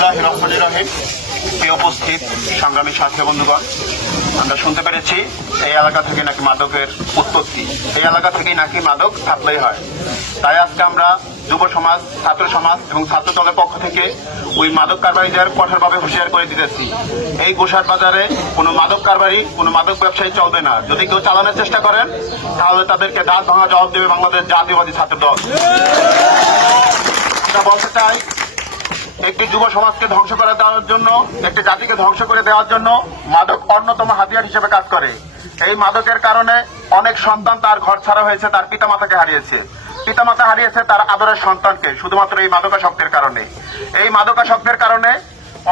বিসমুল্লাহ উপস্থিত? সংগ্রামী সাথী বন্ধুগণ, আমরা শুনতে পেরেছি এই এলাকা থেকে নাকি মাদকের উৎপত্তি। এই এলাকা থেকেই নাকি মাদক সাপ্লাই হয়। তাই আজকে আমরা যুব সমাজ, ছাত্র সমাজ এবং ছাত্র দলের পক্ষ থেকে ওই মাদক কারবারিদের কঠোরভাবে হুঁশিয়ার করে দিতেছি। এই গোসার বাজারে কোনো মাদক কারবারি, কোনো মাদক ব্যবসায়ী চলবে না। যদি কেউ চালানোর চেষ্টা করেন, তাহলে তাদেরকে দাঁত ভাঙা জবাব দেবে বাংলাদেশ জাতীয়বাদী ছাত্র দল। বলতে চাই একটি যুব সমাজকে ধ্বংস করে দেওয়ার জন্য, একটি জাতিকে ধ্বংস করে দেওয়ার জন্য মাদক অন্যতম হাতিয়ার হিসেবে কাজ করে। এই মাদকের কারণে অনেক সন্তান তার ঘর ছাড়া হয়েছে, তার পিতামাতাকে হারিয়েছে। পিতামাতা হারিয়েছে তার আদরের সন্তানকে, শুধুমাত্র এই মাদকাসক্তের কারণে। এই মাদকাসক্তের কারণে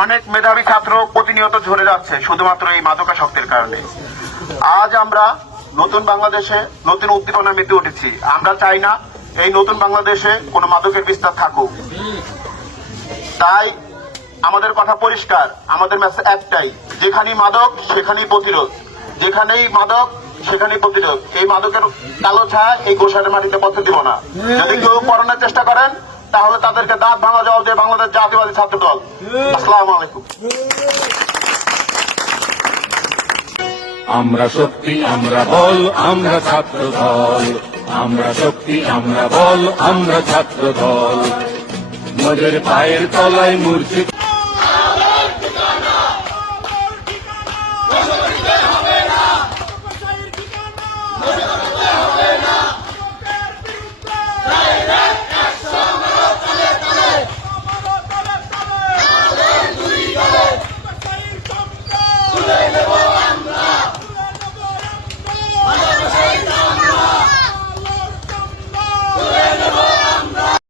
অনেক মেধাবী ছাত্র প্রতিনিয়ত ঝরে যাচ্ছে, শুধুমাত্র এই মাদকাসক্তের কারণে। আজ আমরা নতুন বাংলাদেশে নতুন উদ্দীপনা মেতে উঠেছি আমরা চাই না এই নতুন বাংলাদেশে কোনো মাদকের বিস্তার থাকুক। তাই আমাদের কথা পরিষ্কার, আমাদের মেসেজ একটাই, যেখানেই মাদক, সেখানেই প্রতিরোধ। যেখানেই মাদক, সেখানেই প্রতিরোধ। এই মাদকের কালো ছায়া এই গোসারের মাটিতে পথে দিব না। যদি কেউ করোনার চেষ্টা করেন, তাহলে তাদেরকে দাঁত ভাঙা জবাব দিয়ে বাংলাদেশ জাতীয়বাদী ছাত্র দল আসসালামু আলাইকুম। আমরা শক্তি, আমরা বল, আমরা ছাত্র দল আমরা শক্তি, আমরা বল, আমরা ছাত্র দল মোদের পায়ের তলায় মূর্তি